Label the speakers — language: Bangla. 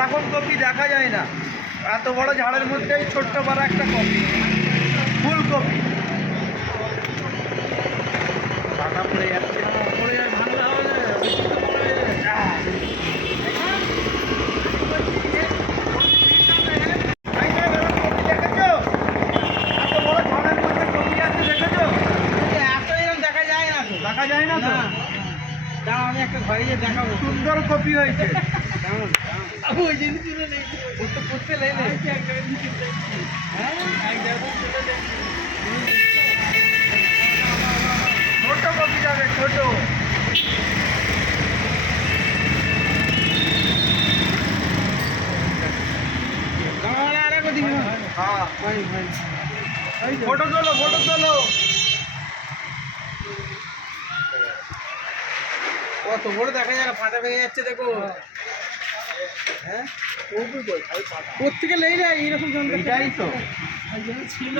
Speaker 1: ড্রাগন কপি দেখা যায় না। এত বড় ঝাড়ের মধ্যেই ছোট্ট বড় একটা কপি ফুলকপি কাটা পড়ে যাচ্ছে।
Speaker 2: পড়ে যায় হবে ওই তো পড়ে যায়।
Speaker 1: ভাই, ভাই, এরকম কপি দেখেছ? এত বড় ঝাড়ের মধ্যে দেখেছ?
Speaker 2: এত এরকম দেখা যায় না তো।
Speaker 1: দেখা যায় না তো
Speaker 2: আমি একটা ঘরে গিয়ে দেখাবো।
Speaker 1: সুন্দর কপি হয়েছে।
Speaker 2: কেমন? আবু ওই জিনিস তুলে নেই ও তো করতে লাই না হ্যাঁ এক জায়গায় তুলে নেই
Speaker 1: ছোট কপি যাবে ছোট
Speaker 2: দাঁড়াও আর একবার দিবি না
Speaker 1: হ্যাঁ
Speaker 2: ভাই ভাই এই যে।
Speaker 1: ফটো তোলো ফটো তোলো
Speaker 2: কত বড় দেখা যায় না পাতা ভেঙে যাচ্ছে দেখো হ্যাঁ কোথেকে লেই না এইরকম
Speaker 1: এটাই তো।
Speaker 2: ছিল।